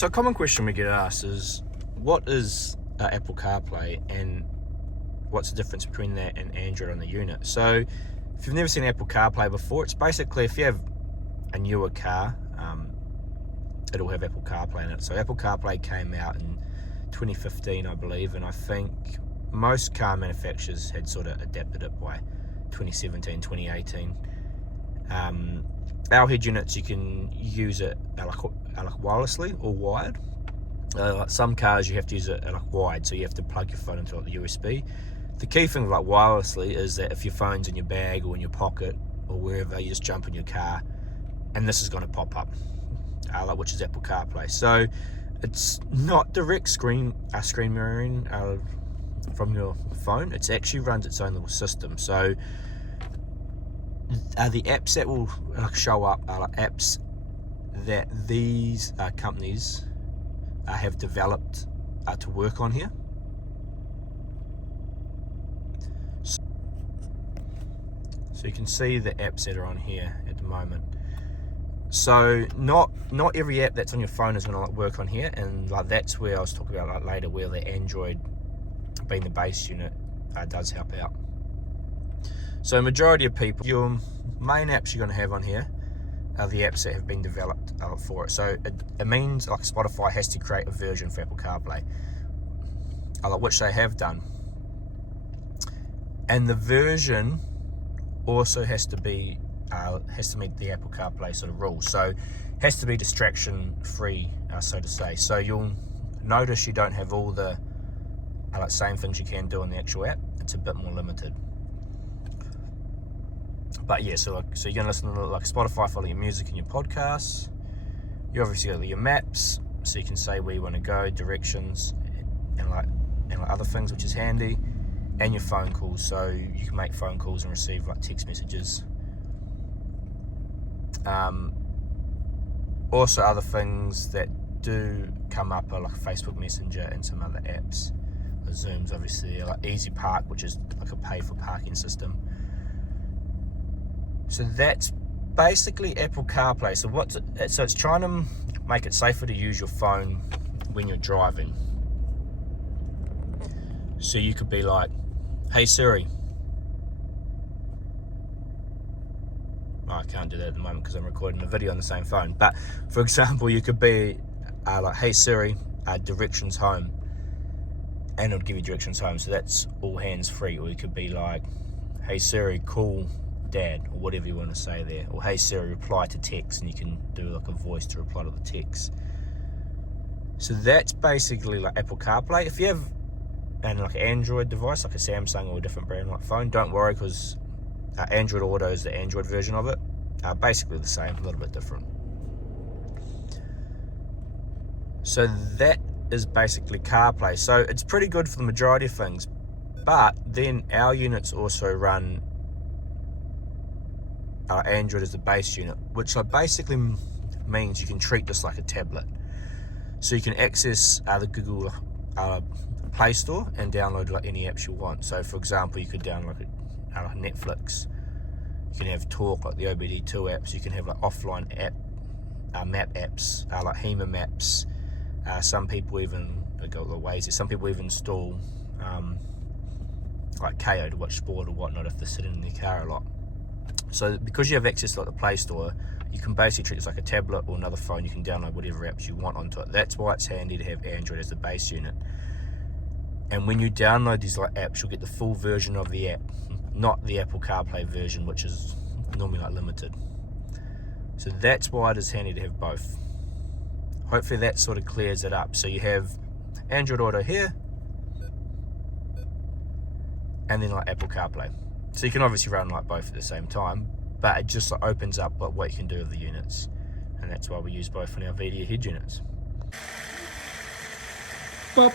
So a common question we get asked is, what is Apple CarPlay and what's the difference between that and Android on the unit? So if you've never seen Apple CarPlay before, it's basically if you have a newer car, it'll have Apple CarPlay in it. So Apple CarPlay came out in 2015, I believe, and I think most car manufacturers had sort of adapted it by 2017, 2018. Our head units, you can use it like wirelessly or wired. Like some cars you have to use it like wired, so you have to plug your phone into like the USB. The key thing with like wirelessly is that if your phone's in your bag or in your pocket or wherever, you just jump in your car and this is going to pop up, which is Apple CarPlay. So it's not direct screen mirroring from your phone. It actually runs its own little system. So the apps that will show up are like apps that these companies have developed to work on here. So you can see the apps that are on here at the moment. So not every app that's on your phone is going to work on here, and that's where I was talking about later, where the Android being the base unit does help out. So majority of people, your main apps you're going to have on here are the apps that have been developed for it. So it means like Spotify has to create a version for Apple CarPlay, which they have done, and the version also has to meet the Apple CarPlay sort of rules. So it has to be distraction free, so to say. So you'll notice you don't have all the same things you can do on the actual app. It's a bit more limited. But yeah, so you're gonna listen to like Spotify, follow your music and your podcasts. You obviously got your maps, so you can say where you want to go, directions, and other things, which is handy. And your phone calls, so you can make phone calls and receive text messages. Also, other things that do come up are like Facebook Messenger and some other apps. The Zoom's obviously like Easy Park, which is like a pay for parking system. So that's basically Apple CarPlay. So it's trying to make it safer to use your phone when you're driving. So you could be like, "Hey Siri." Oh, I can't do that at the moment because I'm recording a video on the same phone. But for example, you could be like, "Hey Siri, directions home," and it'll give you directions home. So that's all hands free. Or you could be like, "Hey Siri, call Dad," or whatever you want to say there. Or, "Hey Siri, reply to text," and you can do like a voice to reply to the text. So that's basically like Apple CarPlay. If you have an Android device, like a Samsung or a different brand like phone, don't worry, because Android Auto is the Android version of it. Basically the same, a little bit different. So that is basically CarPlay. So it's pretty good for the majority of things, but then our units also run Android as the base unit, which basically means you can treat this like a tablet. So you can access the Google Play Store and download any apps you want. So for example, you could download Netflix. You can have Talk, like the OBD2 apps. You can have offline map apps, like HEMA maps. Some people even go the ways. Some people even install like KO to watch sport or whatnot if they're sitting in their car a lot. So because you have access to the Play Store, you can basically treat it like a tablet or another phone. You can download whatever apps you want onto it. That's why it's handy to have Android as the base unit. And when you download these apps, you'll get the full version of the app, not the Apple CarPlay version, which is normally limited. So that's why it is handy to have both. Hopefully that sort of clears it up. So you have Android Auto here, and then Apple CarPlay. So you can obviously run both at the same time, but it just opens up what you can do with the units. And that's why we use both on our Vhedia Head Units. Bop.